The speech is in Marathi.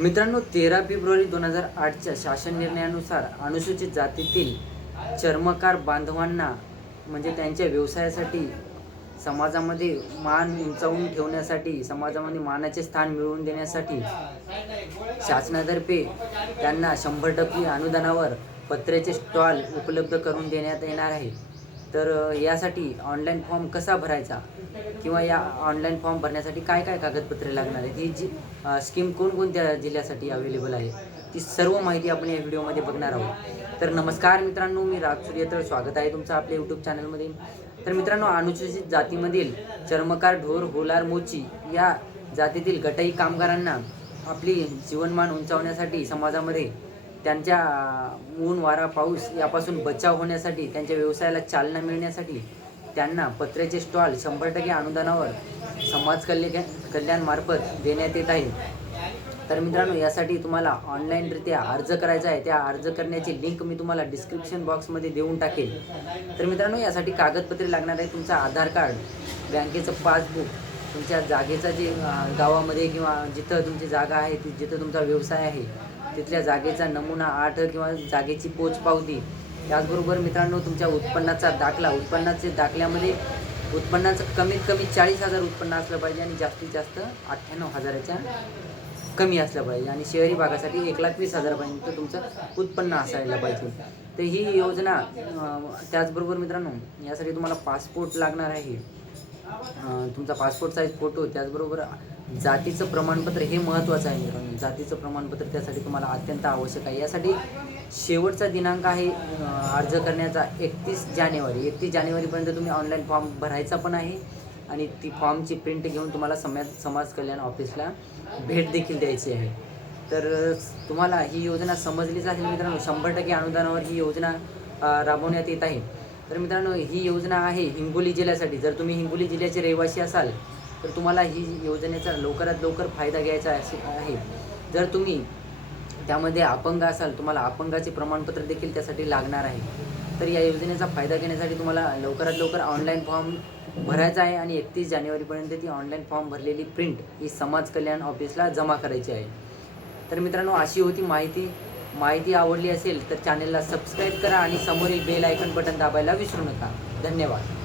मित्रांनो तेरा फेब्रुवारी दोन हजार आठच्या शासन निर्णयानुसार अनुसूचित जातीतील चर्मकार बांधवांना म्हणजे त्यांच्या व्यवसायासाठी समाजामध्ये मान उंचावून ठेवण्यासाठी समाजामध्ये मानाचे स्थान मिळवून देण्यासाठी शासनातर्फे त्यांना शंभर टक्के अनुदानावर पत्र्याचे स्टॉल उपलब्ध करून देण्यात येणार आहे. तर यासाठी ऑनलाईन फॉर्म कसा भरायचा? किंवा या ऑनलाईन फॉर्म भरण्यासाठी काय काय कागदपत्रे लागणार आहेत? ही जी स्कीम कोणकोणत्या जिल्ह्यासाठी अवेलेबल आहे? ती सर्व माहिती आपण या व्हिडिओमध्ये बघणार आहोत. तर नमस्कार मित्रांनो मी राज सूर्यतळ स्वागत आहे तुमचं आपल्या यूट्यूब चॅनलमध्ये तर मित्रांनो अनुसूचित जातीमधील चर्मकार ढोर होलार मोची या जातीतील गटाई कामगारांना आपली जीवनमान उंचावण्यासाठी समाजामध्ये त्यांच्या ऊन वारा पाऊस यापासून बचाव होण्यासाठी त्यांच्या व्यवसायाला चालना मिळण्यासाठी त्यांना पत्र्याचे स्टॉल शंभर टक्के अनुदानावर समाज कल्याण कल्याणमार्फत देण्यात येत आहे. तर मित्रांनो यासाठी तुम्हाला ऑनलाईनरित्या अर्ज करायचा आहे. त्या अर्ज करण्याची लिंक मी तुम्हाला डिस्क्रिप्शन बॉक्समध्ये देऊन टाकेल. तर मित्रांनो यासाठी कागदपत्रे लागणार आहे तुमचं आधार कार्ड बँकेचं पासबुक तुमच्या जागेचा जे गावामध्ये किंवा जिथं तुमची जागा आहे ती जिथं तुमचा व्यवसाय आहे तिथल्या जागेचा नमुना आठ किंवा जागेची पोच पावती त्याचबरोबर मित्रांनो तुमच्या उत्पन्नाचा दाखला उत्पन्नाचे दाखल्यामध्ये उत्पन्नाचं कमीत कमी चाळीस हजार उत्पन्न असलं पाहिजे आणि जास्तीत जास्त अठ्ठ्याण्णव हजाराच्या कमी असलं पाहिजे आणि शहरी भागासाठी एक लाख वीस हजारापर्यंत तुमचं उत्पन्न असायला पाहिजे. तर ही योजना त्याचबरोबर मित्रांनो यासाठी तुम्हाला पासपोर्ट लागणार आहे. तुमचा पासपोर्ट साईज फोटो त्याचबरोबर जातीचं प्रमाणपत्र हे महत्त्वाचं आहे मित्रांनो. जातीचं प्रमाणपत्र त्यासाठी तुम्हाला अत्यंत आवश्यक आहे. यासाठी शेवटचा दिनांक आहे अर्ज करण्याचा एकतीस जानेवारी. एकतीस जानेवारीपर्यंत तुम्ही ऑनलाईन फॉर्म भरायचा पण आहे आणि ती फॉर्मची प्रिंट घेऊन तुम्हाला समाज समाज कल्याण ऑफिसला भेट देखील द्यायची आहे. तर तुम्हाला ही योजना समजलीच असेल मित्रांनो. शंभर टक्के अनुदानावर ही योजना राबवण्यात येत आहे. तर मित्रांनो ही योजना आहे हिंगोली जिल्ह्यासाठी. जर तुम्ही हिंगोली जिल्ह्याचे रहिवासी असाल तर तुम्हाला ही योजनेचा लवकरात लवकर फायदा घ्यायचा असे- आहे. जर तुम्ही त्यामध्ये अपंग असाल तुम्हाला अपंगाचे प्रमाणपत्र देखील त्यासाठी लागणार आहे. तर या योजनेचा फायदा घेण्यासाठी तुम्हाला लवकरात लवकर ऑनलाईन फॉर्म भरायचा आहे आणि एकतीस जानेवारीपर्यंत ती ऑनलाईन फॉर्म भरलेली प्रिंट ही समाज कल्याण ऑफिसला जमा करायची आहे. तर मित्रांनो अशी होती माहिती. माहिती आवडली असेल तर चॅनेलला सबस्क्राईब करा आणि समोरील बेल आयकन बटन दाबायला विसरू नका. धन्यवाद.